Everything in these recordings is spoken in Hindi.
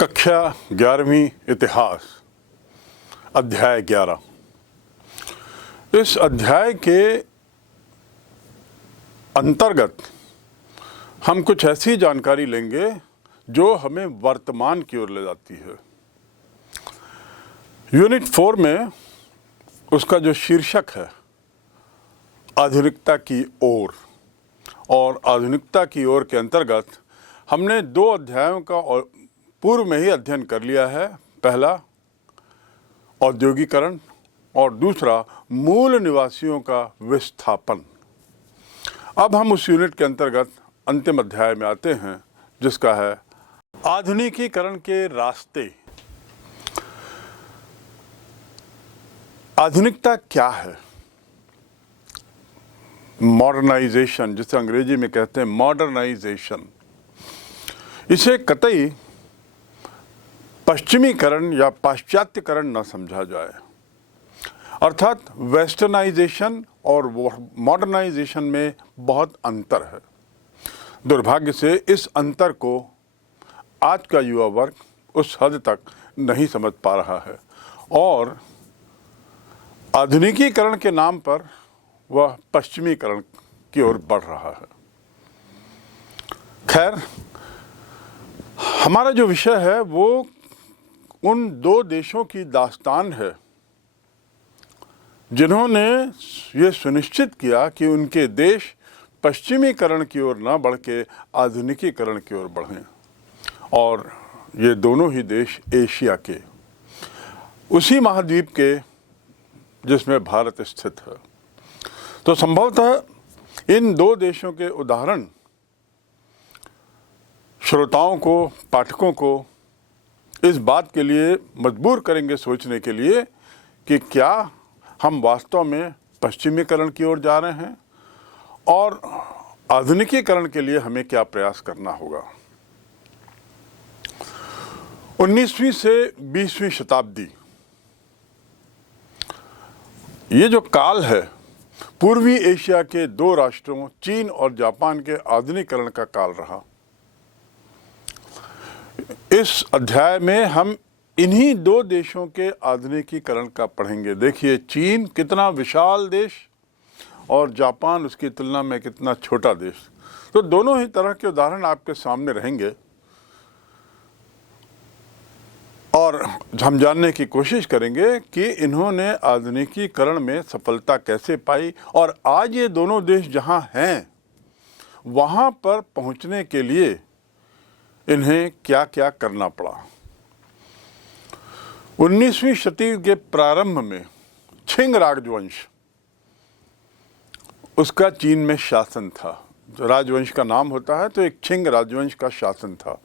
कक्षा 11वीं इतिहास अध्याय 11। इस अध्याय के अंतर्गत हम कुछ ऐसी जानकारी लेंगे जो हमें वर्तमान की ओर ले जाती है। यूनिट 4 में उसका जो शीर्षक है आधुनिकता की ओर, और आधुनिकता की ओर के अंतर्गत हमने 2 अध्यायों का पूर्व में ही अध्ययन कर लिया है। पहला औद्योगिकरण और दूसरा मूल निवासियों का विस्थापन। अब हम उस यूनिट के अंतर्गत अंतिम अध्याय में आते हैं जिसका है आधुनिकीकरण के रास्ते। आधुनिकता क्या है? मॉडर्नाइजेशन, जिसे अंग्रेजी में कहते हैं मॉडर्नाइजेशन, इसे कतई पश्चिमीकरण या पाश्चात्यकरण न समझा जाए। अर्थात वेस्टर्नाइजेशन और मॉडर्नाइजेशन में बहुत अंतर है। दुर्भाग्य से इस अंतर को आज का युवा वर्ग उस हद तक नहीं समझ पा रहा है और आधुनिकीकरण के नाम पर वह पश्चिमीकरण की ओर बढ़ रहा है। खैर, हमारा जो विषय है वो उन 2 देशों की दास्तान है जिन्होंने ये सुनिश्चित किया कि उनके देश पश्चिमीकरण की ओर न बढ़ के आधुनिकीकरण की ओर बढ़ें, और ये दोनों ही देश एशिया के उसी महाद्वीप के जिसमें भारत स्थित है। तो संभवतः इन 2 देशों के उदाहरण श्रोताओं को, पाठकों को इस बात के लिए मजबूर करेंगे सोचने के लिए कि क्या हम वास्तव में पश्चिमीकरण की ओर जा रहे हैं और आधुनिकीकरण के लिए हमें क्या प्रयास करना होगा। 19वीं से 20वीं शताब्दी, ये जो काल है पूर्वी एशिया के 2 राष्ट्रों चीन और जापान के आधुनिकीकरण का काल रहा। इस अध्याय में हम इन्हीं 2 देशों के आधुनिकीकरण का पढ़ेंगे। देखिए, चीन कितना विशाल देश और जापान उसकी तुलना में कितना छोटा देश। तो दोनों ही तरह के उदाहरण आपके सामने रहेंगे और हम जानने की कोशिश करेंगे कि इन्होंने आधुनिकीकरण में सफलता कैसे पाई और आज ये दोनों देश जहां हैं वहां पर पहुंचने के लिए इन्हें क्या क्या करना पड़ा। 19वीं शताब्दी के प्रारंभ में छिंग राजवंश, उसका चीन में शासन था। जो राजवंश का नाम होता है तो एक छिंग राजवंश का शासन था।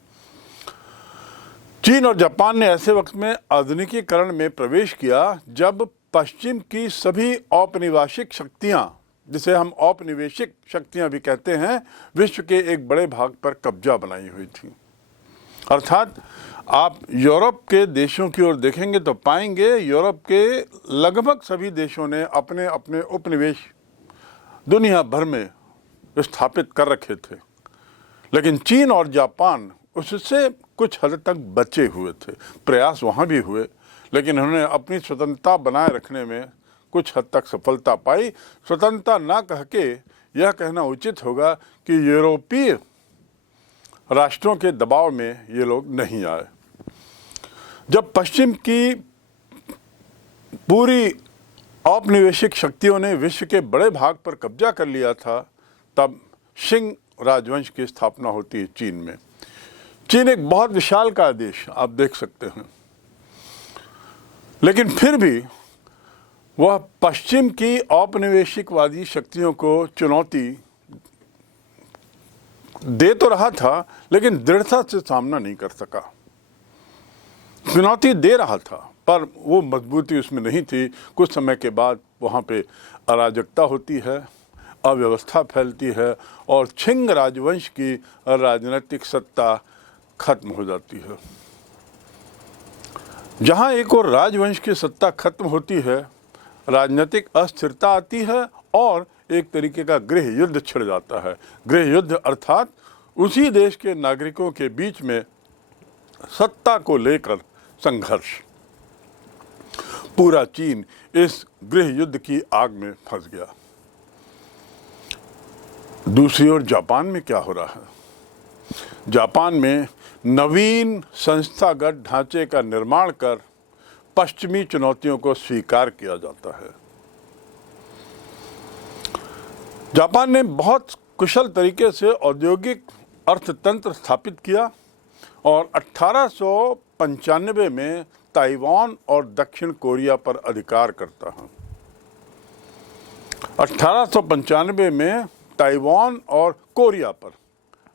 चीन और जापान ने ऐसे वक्त में आधुनिकीकरण में प्रवेश किया जब पश्चिम की सभी औपनिवेशिक शक्तियां, जिसे हम औपनिवेशिक शक्तियां भी कहते हैं, विश्व के एक बड़े भाग पर कब्जा बनाई हुई थी। अर्थात आप यूरोप के देशों की ओर देखेंगे तो पाएंगे यूरोप के लगभग सभी देशों ने अपने अपने उपनिवेश दुनिया भर में स्थापित कर रखे थे, लेकिन चीन और जापान उससे कुछ हद तक बचे हुए थे। प्रयास वहाँ भी हुए, लेकिन उन्होंने अपनी स्वतंत्रता बनाए रखने में कुछ हद तक सफलता पाई। स्वतंत्रता ना कह के यह कहना उचित होगा कि यूरोपीय राष्ट्रों के दबाव में ये लोग नहीं आए। जब पश्चिम की पूरी औपनिवेशिक शक्तियों ने विश्व के बड़े भाग पर कब्जा कर लिया था, तब शिंग राजवंश की स्थापना होती है चीन में। चीन एक बहुत विशालकाय देश आप देख सकते हैं, लेकिन फिर भी वह पश्चिम की औपनिवेशिकवादी शक्तियों को चुनौती दे तो रहा था, लेकिन दृढ़ता से सामना नहीं कर सका। चुनौती दे रहा था पर वो मजबूती उसमें नहीं थी। कुछ समय के बाद वहाँ पे अराजकता होती है, अव्यवस्था फैलती है और छिंग राजवंश की राजनीतिक सत्ता खत्म हो जाती है। जहाँ एक और राजवंश की सत्ता खत्म होती है, राजनीतिक अस्थिरता आती है और एक तरीके का गृह युद्ध छिड़ जाता है। गृह युद्ध अर्थात उसी देश के नागरिकों के बीच में सत्ता को लेकर संघर्ष। पूरा चीन इस गृह युद्ध की आग में फंस गया। दूसरी ओर जापान में क्या हो रहा है? जापान में नवीन संस्थागत ढांचे का निर्माण कर पश्चिमी चुनौतियों को स्वीकार किया जाता है। जापान ने बहुत कुशल तरीके से औद्योगिक अर्थतंत्र स्थापित किया और 1895 में ताइवान और दक्षिण कोरिया पर अधिकार करता है। 1895 में ताइवान और कोरिया पर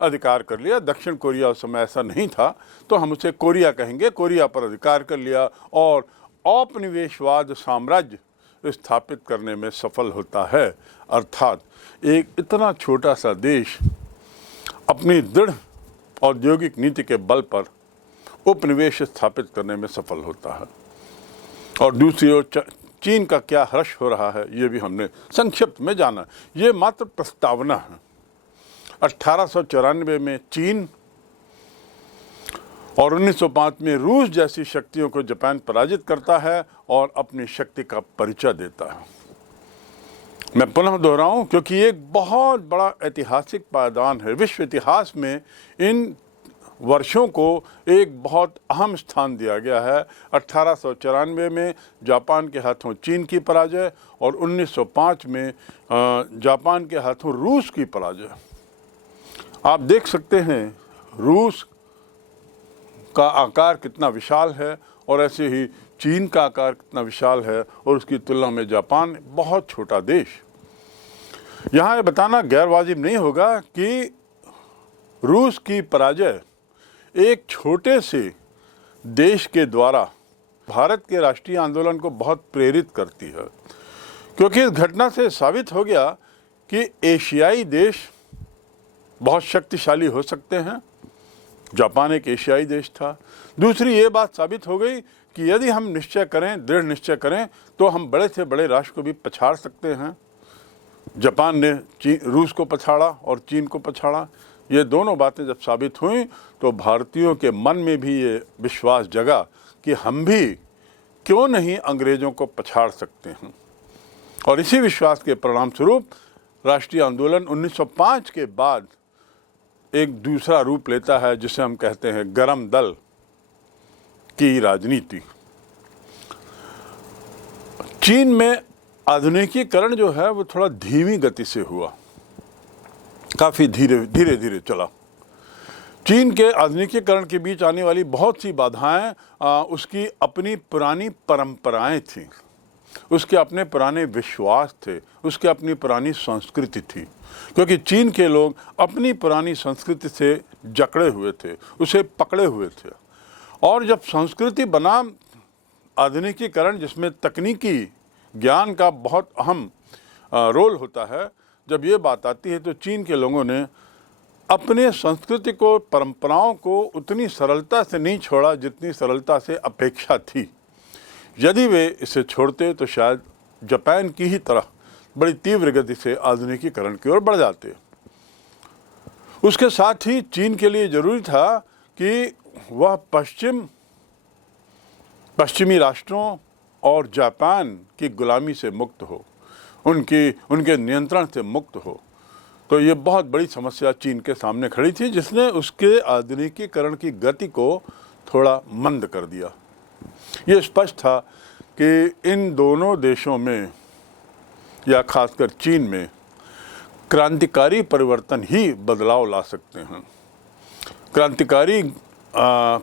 अधिकार कर लिया। दक्षिण कोरिया उस समय ऐसा नहीं था, तो हम उसे कोरिया कहेंगे। कोरिया पर अधिकार कर लिया और औपनिवेशवाद साम्राज्य स्थापित करने में सफल होता है। अर्थात एक इतना छोटा सा देश अपनी दृढ़ औद्योगिक नीति के बल पर उपनिवेश स्थापित करने में सफल होता है। और दूसरी ओर चीन का क्या हर्ष हो रहा है, ये भी हमने संक्षिप्त में जाना। ये मात्र प्रस्तावना है। 1894 में चीन और 1905 में रूस जैसी शक्तियों को जापान पराजित करता है और अपनी शक्ति का परिचय देता है। मैं पुनः दोहराऊं, क्योंकि ये एक बहुत बड़ा ऐतिहासिक पायदान है। विश्व इतिहास में इन वर्षों को एक बहुत अहम स्थान दिया गया है। 1894 में जापान के हाथों चीन की पराजय और 1905 में जापान के हाथों रूस की पराजय। आप देख सकते हैं रूस का आकार कितना विशाल है और ऐसे ही चीन का आकार कितना विशाल है, और उसकी तुलना में जापान बहुत छोटा देश। यहाँ ये बताना गैर वाजिब नहीं होगा कि रूस की पराजय एक छोटे से देश के द्वारा भारत के राष्ट्रीय आंदोलन को बहुत प्रेरित करती है, क्योंकि इस घटना से साबित हो गया कि एशियाई देश बहुत शक्तिशाली हो सकते हैं। जापान एक एशियाई देश था। दूसरी ये बात साबित हो गई कि यदि हम निश्चय करें, दृढ़ निश्चय करें, तो हम बड़े से बड़े राष्ट्र को भी पछाड़ सकते हैं। जापान ने रूस को पछाड़ा और चीन को पछाड़ा। ये दोनों बातें जब साबित हुई तो भारतीयों के मन में भी ये विश्वास जगा कि हम भी क्यों नहीं अंग्रेज़ों को पछाड़ सकते हैं। और इसी विश्वास के परिणाम स्वरूप राष्ट्रीय आंदोलन 1905 के बाद एक दूसरा रूप लेता है, जिसे हम कहते हैं गरम दल की राजनीति। चीन में आधुनिकीकरण जो है वो थोड़ा धीमी गति से हुआ, काफ़ी धीरे धीरे चला। चीन के आधुनिकीकरण के बीच आने वाली बहुत सी बाधाएं उसकी अपनी पुरानी परंपराएं थीं, उसके अपने पुराने विश्वास थे, उसके अपनी पुरानी संस्कृति थी। क्योंकि चीन के लोग अपनी पुरानी संस्कृति से जकड़े हुए थे, उसे पकड़े हुए थे। और जब संस्कृति बना आधुनिकीकरण, जिसमें तकनीकी ज्ञान का बहुत अहम रोल होता है, जब ये बात आती है तो चीन के लोगों ने अपने संस्कृति को, परंपराओं को उतनी सरलता से नहीं छोड़ा जितनी सरलता से अपेक्षा थी। यदि वे इसे छोड़ते तो शायद जापान की ही तरह बड़ी तीव्र गति से आधुनिकीकरण की ओर बढ़ जाते। उसके साथ ही चीन के लिए जरूरी था कि वह पश्चिमी राष्ट्रों और जापान की गुलामी से मुक्त हो, उनके नियंत्रण से मुक्त हो। तो ये बहुत बड़ी समस्या चीन के सामने खड़ी थी, जिसने उसके आधुनिकीकरण की गति को थोड़ा मंद कर दिया। ये स्पष्ट था कि इन दोनों देशों में, या खासकर चीन में, क्रांतिकारी परिवर्तन ही बदलाव ला सकते हैं।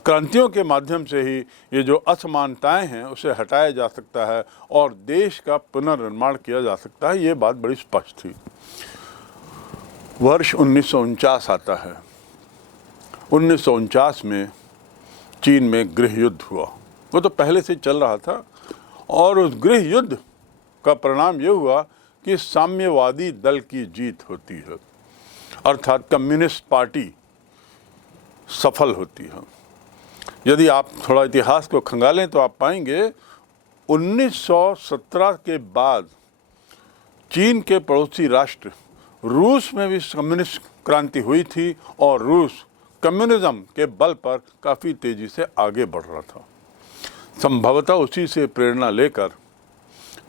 क्रांतियों के माध्यम से ही ये जो असमानताएं हैं उसे हटाया जा सकता है और देश का पुनर्निर्माण किया जा सकता है। ये बात बड़ी स्पष्ट थी। वर्ष 1949 आता है। 1949 में चीन में गृह युद्ध हुआ। वो तो पहले से चल रहा था, और उस गृह युद्ध का परिणाम ये हुआ कि साम्यवादी दल की जीत होती है, अर्थात कम्युनिस्ट पार्टी सफल होती है। यदि आप थोड़ा इतिहास को खंगालें तो आप पाएंगे 1917 के बाद चीन के पड़ोसी राष्ट्र रूस में भी कम्युनिस्ट क्रांति हुई थी और रूस कम्युनिज्म के बल पर काफ़ी तेज़ी से आगे बढ़ रहा था। संभवतः उसी से प्रेरणा लेकर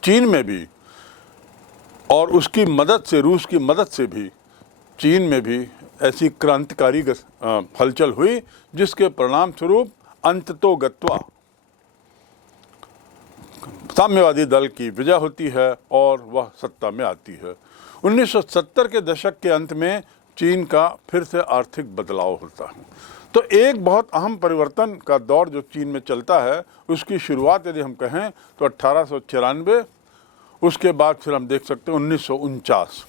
चीन में भी, और उसकी मदद से, रूस की मदद से भी चीन में भी ऐसी क्रांतिकारी हलचल हुई, जिसके परिणाम स्वरूप अंततोगत्वा साम्यवादी दल की विजय होती है और वह सत्ता में आती है। 1970 के दशक के अंत में चीन का फिर से आर्थिक बदलाव होता है। तो एक बहुत अहम परिवर्तन का दौर जो चीन में चलता है, उसकी शुरुआत यदि हम कहें तो 1894, उसके बाद फिर हम देख सकते हैं 1949,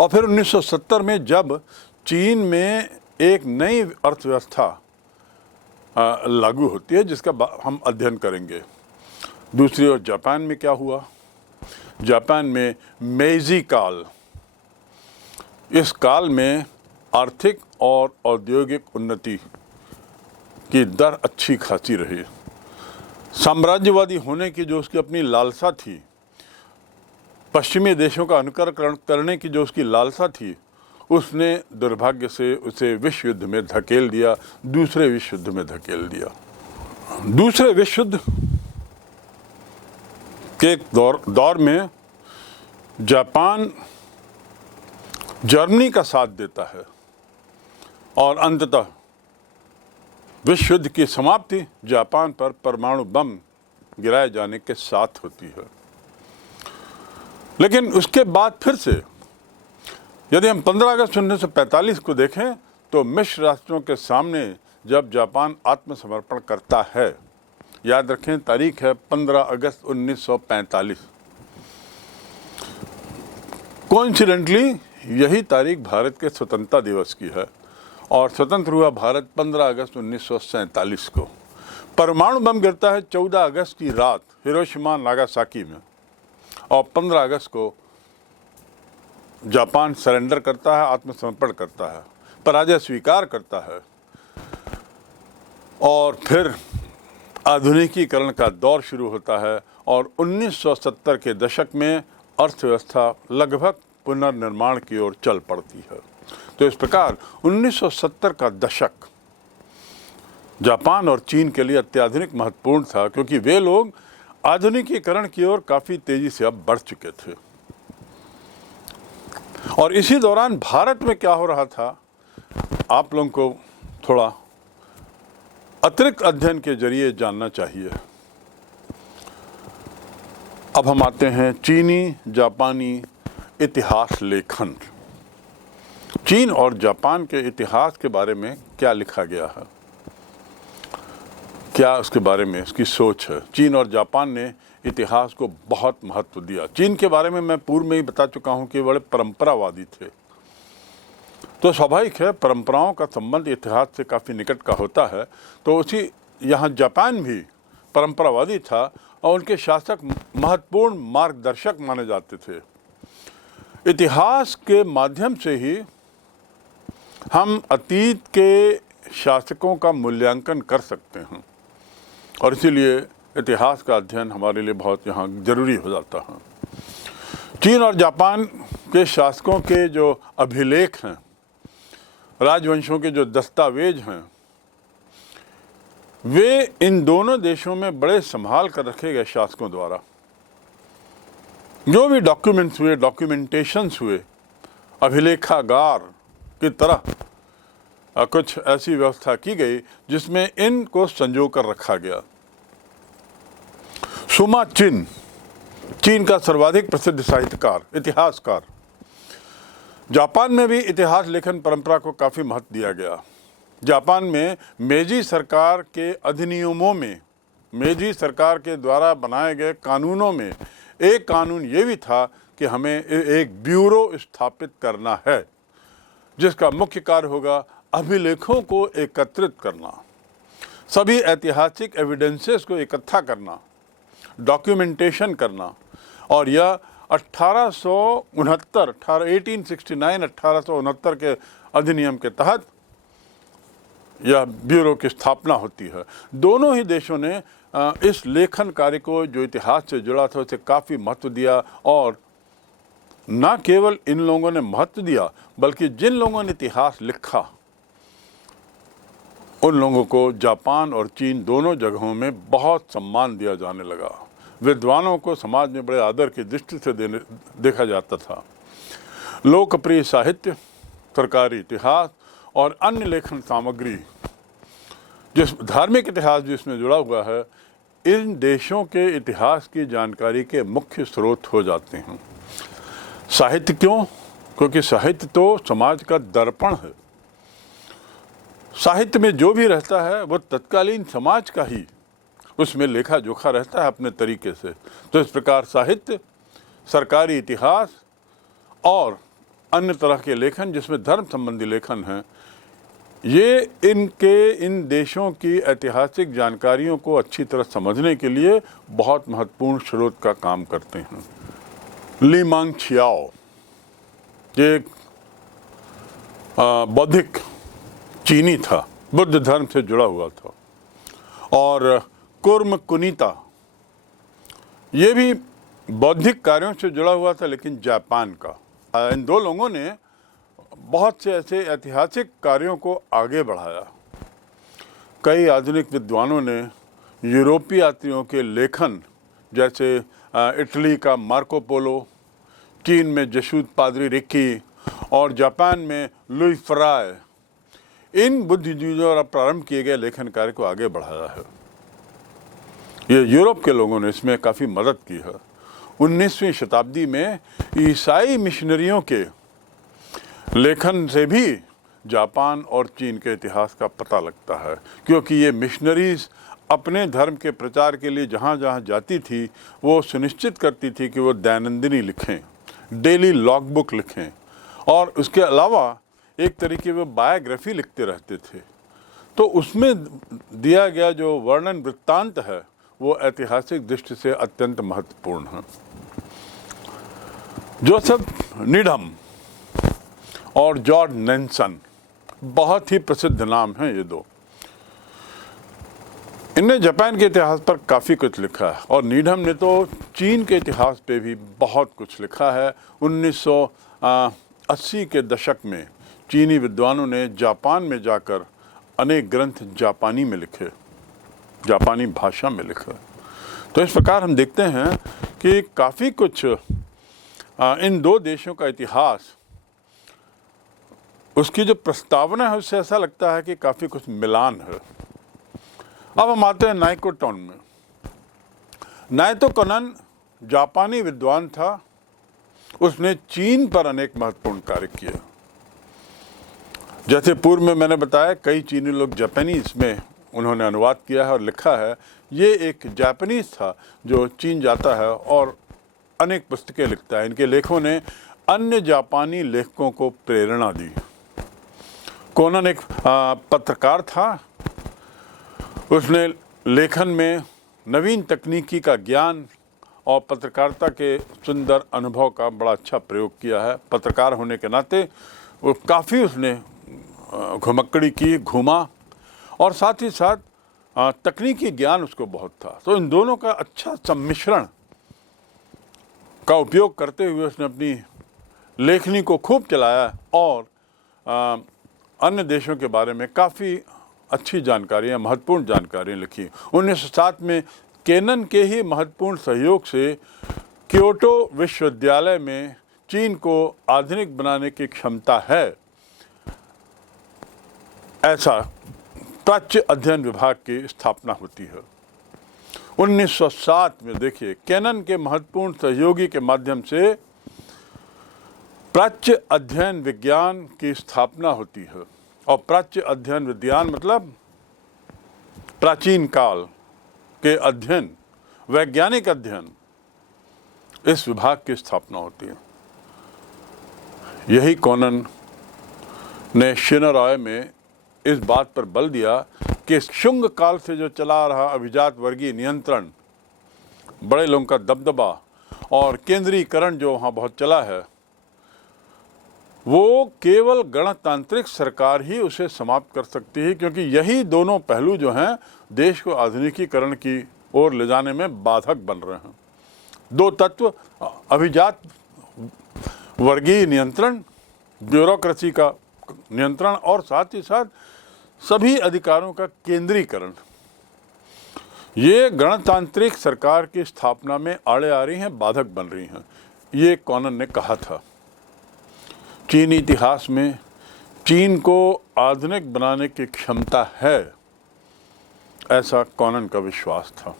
और फिर 1970 में जब चीन में एक नई अर्थव्यवस्था लागू होती है, जिसका हम अध्ययन करेंगे। दूसरी ओर जापान में क्या हुआ? जापान में मेइजी काल, इस काल में आर्थिक और औद्योगिक उन्नति की दर अच्छी खासी रही। साम्राज्यवादी होने की जो उसकी अपनी लालसा थी, पश्चिमी देशों का अनुकरण करने की जो उसकी लालसा थी, उसने दुर्भाग्य से उसे विश्व युद्ध में धकेल दिया, दूसरे विश्व युद्ध में धकेल दिया। दूसरे विश्व युद्ध के दौर में जापान जर्मनी का साथ देता है और अंततः विश्व युद्ध की समाप्ति जापान पर परमाणु बम गिराए जाने के साथ होती है। लेकिन उसके बाद फिर से यदि हम 15 अगस्त 1945 को देखें तो मिश्र राष्ट्रों के सामने जब जापान आत्मसमर्पण करता है, याद रखें तारीख है 15 अगस्त 1945, कोइंसिडेंटली यही तारीख भारत के स्वतंत्रता दिवस की है और स्वतंत्र हुआ भारत 15 अगस्त 1947 को। परमाणु बम गिरता है 14 अगस्त की रात हिरोशिमा नागासाकी में, और 15 अगस्त को जापान सरेंडर करता है, आत्मसमर्पण करता है, पराजय स्वीकार करता है, और फिर आधुनिकीकरण का दौर शुरू होता है और 1970 के दशक में अर्थव्यवस्था लगभग पुनर्निर्माण की ओर चल पड़ती है। तो इस प्रकार 1970 का दशक जापान और चीन के लिए अत्याधुनिक महत्वपूर्ण था, क्योंकि वे लोग आधुनिकीकरण की ओर काफ़ी तेजी से अब बढ़ चुके थे। और इसी दौरान भारत में क्या हो रहा था, आप लोगों को थोड़ा अतिरिक्त अध्ययन के जरिए जानना चाहिए। अब हम आते हैं चीनी जापानी इतिहास लेखन। चीन और जापान के इतिहास के बारे में क्या लिखा गया है, क्या उसके बारे में इसकी सोच है। चीन और जापान ने इतिहास को बहुत महत्व दिया। चीन के बारे में मैं पूर्व में ही बता चुका हूं कि बड़े परंपरावादी थे, तो स्वाभाविक है परंपराओं का संबंध इतिहास से काफ़ी निकट का होता है। तो उसी यहाँ जापान भी परंपरावादी था और उनके शासक महत्वपूर्ण मार्गदर्शक माने जाते थे। इतिहास के माध्यम से ही हम अतीत के शासकों का मूल्यांकन कर सकते हैं, और इसीलिए इतिहास का अध्ययन हमारे लिए बहुत यहाँ जरूरी हो जाता है। चीन और जापान के शासकों के जो अभिलेख हैं, राजवंशों के जो दस्तावेज हैं, वे इन दोनों देशों में बड़े संभाल कर रखे गए शासकों द्वारा। जो भी डॉक्यूमेंट्स हुए, डॉक्यूमेंटेशंस हुए, अभिलेखागार की तरह कुछ ऐसी व्यवस्था की गई जिसमें इनको संजो कर रखा गया। सुमा चिन, चीन का सर्वाधिक प्रसिद्ध साहित्यकार, इतिहासकार। जापान में भी इतिहास लेखन परंपरा को काफ़ी महत्व दिया गया। जापान में मेजी सरकार के अधिनियमों में, मेजी सरकार के द्वारा बनाए गए कानूनों में एक कानून ये भी था कि हमें एक ब्यूरो स्थापित करना है, जिसका मुख्य कार्य होगा अभिलेखों को एकत्रित करना, सभी ऐतिहासिक एविडेंसेस को इकट्ठा करना, डॉक्यूमेंटेशन करना। और यह 1869 के अधिनियम के तहत यह ब्यूरो की स्थापना होती है। दोनों ही देशों ने इस लेखन कार्य को, जो इतिहास से जुड़ा था, उसे काफ़ी महत्व दिया। और न केवल इन लोगों ने महत्व दिया, बल्कि जिन लोगों ने इतिहास लिखा उन लोगों को जापान और चीन दोनों जगहों में बहुत सम्मान दिया जाने लगा। विद्वानों को समाज में बड़े आदर की दृष्टि से देखा जाता था। लोकप्रिय साहित्य, सरकारी इतिहास और अन्य लेखन सामग्री, जिस धार्मिक इतिहास जिसमें जुड़ा हुआ है, इन देशों के इतिहास की जानकारी के मुख्य स्रोत हो जाते हैं। साहित्य क्यों? क्योंकि साहित्य तो समाज का दर्पण है। साहित्य में जो भी रहता है वो तत्कालीन समाज का ही उसमें लेखा जोखा रहता है अपने तरीके से। तो इस प्रकार साहित्य, सरकारी इतिहास और अन्य तरह के लेखन जिसमें धर्म संबंधी लेखन है, ये इन देशों की ऐतिहासिक जानकारियों को अच्छी तरह समझने के लिए बहुत महत्वपूर्ण स्रोत का काम करते हैं। ली मांग छियाओ एक बौद्धिक चीनी था, बुद्ध धर्म से जुड़ा हुआ था, और कुर्म कुनीता ये भी बौद्धिक कार्यों से जुड़ा हुआ था, लेकिन जापान का। इन दो लोगों ने बहुत से ऐसे ऐतिहासिक कार्यों को आगे बढ़ाया। कई आधुनिक विद्वानों ने यूरोपीय यात्रियों के लेखन, जैसे इटली का मार्को पोलो, चीन में जसूद पादरी रिक्की और जापान में लुई फ्राय, इन बुद्धिजीवियों द्वारा प्रारंभ किए गए लेखन कार्य को आगे बढ़ाया है। ये यूरोप के लोगों ने इसमें काफ़ी मदद की है। 19वीं शताब्दी में ईसाई मिशनरियों के लेखन से भी जापान और चीन के इतिहास का पता लगता है, क्योंकि ये मिशनरीज अपने धर्म के प्रचार के लिए जहाँ जहाँ जाती थी वो सुनिश्चित करती थी कि वो दैनंदिनी लिखें, डेली लॉग बुक लिखें, और उसके अलावा एक तरीके वो बायोग्राफी लिखते रहते थे। तो उसमें दिया गया जो वर्णन वृत्तांत है वो ऐतिहासिक दृष्टि से अत्यंत महत्वपूर्ण है। जोसेफ नीडहम और जॉर्ज नैल्सन बहुत ही प्रसिद्ध नाम हैं ये दो। इनने जापान के इतिहास पर काफ़ी कुछ लिखा है, और नीडहम ने तो चीन के इतिहास पे भी बहुत कुछ लिखा है। 1980 के दशक में चीनी विद्वानों ने जापान में जाकर अनेक ग्रंथ जापानी में लिखे, जापानी भाषा में लिखे। तो इस प्रकार हम देखते हैं कि काफ़ी कुछ इन दो देशों का इतिहास, उसकी जो प्रस्तावना है उससे ऐसा लगता है कि काफ़ी कुछ मिलान है। अब हम आते हैं नाइको टोन में। नाइतो कनन जापानी विद्वान था, उसने चीन पर अनेक महत्वपूर्ण कार्य किए। जैसे पूर्व में मैंने बताया, कई चीनी लोग जापानीज में उन्होंने अनुवाद किया है और लिखा है। ये एक जापानीज था जो चीन जाता है और अनेक पुस्तकें लिखता है। इनके लेखों ने अन्य जापानी लेखकों को प्रेरणा दी। कोनन एक पत्रकार था, उसने लेखन में नवीन तकनीकी का ज्ञान और पत्रकारिता के सुंदर अनुभव का बड़ा अच्छा प्रयोग किया है। पत्रकार होने के नाते वो काफ़ी उसने घुमक्कड़ी की, घूमा, और साथ ही साथ तकनीकी ज्ञान उसको बहुत था। तो इन दोनों का अच्छा सम्मिश्रण का उपयोग करते हुए उसने अपनी लेखनी को खूब चलाया और अन्य देशों के बारे में काफ़ी अच्छी जानकारियाँ, महत्वपूर्ण जानकारियाँ लिखी। 1907 में केनन के ही महत्वपूर्ण सहयोग से क्योटो विश्वविद्यालय में चीन को आधुनिक बनाने की क्षमता है, ऐसा प्राच्य अध्ययन विभाग की स्थापना होती है। 1907 में देखिए, केनन के महत्वपूर्ण सहयोगी के माध्यम से प्राच्य अध्ययन विज्ञान की स्थापना होती है। और प्राच्य अध्ययन विज्ञान मतलब प्राचीन काल के अध्ययन, वैज्ञानिक अध्ययन, इस विभाग की स्थापना होती है। यही कोनन ने शिनराय में इस बात पर बल दिया कि शुंग काल से जो चला रहा अभिजात वर्गीय नियंत्रण, बड़े लोगों का दबदबा और केंद्रीकरण जो वहाँ बहुत चला है, वो केवल गणतांत्रिक सरकार ही उसे समाप्त कर सकती है, क्योंकि यही दोनों पहलू जो हैं देश को आधुनिकीकरण की ओर ले जाने में बाधक बन रहे हैं। दो तत्व, अभिजात वर्गीय नियंत्रण, ब्यूरोक्रेसी का नियंत्रण, और साथ ही साथ सभी अधिकारों का केंद्रीकरण, ये गणतांत्रिक सरकार की स्थापना में आड़े आ रही हैं, बाधक बन रही हैं। ये कॉनन ने कहा था। चीनी इतिहास में चीन को आधुनिक बनाने की क्षमता है, ऐसा कॉनन का विश्वास था।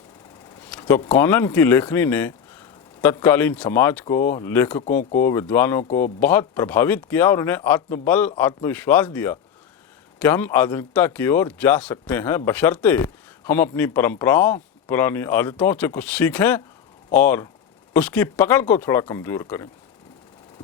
तो कॉनन की लेखनी ने तत्कालीन समाज को, लेखकों को, विद्वानों को बहुत प्रभावित किया और उन्हें आत्मबल, आत्मविश्वास दिया कि हम आधुनिकता की ओर जा सकते हैं, बशर्ते हम अपनी परंपराओं, पुरानी आदतों से कुछ सीखें और उसकी पकड़ को थोड़ा कमज़ोर करें।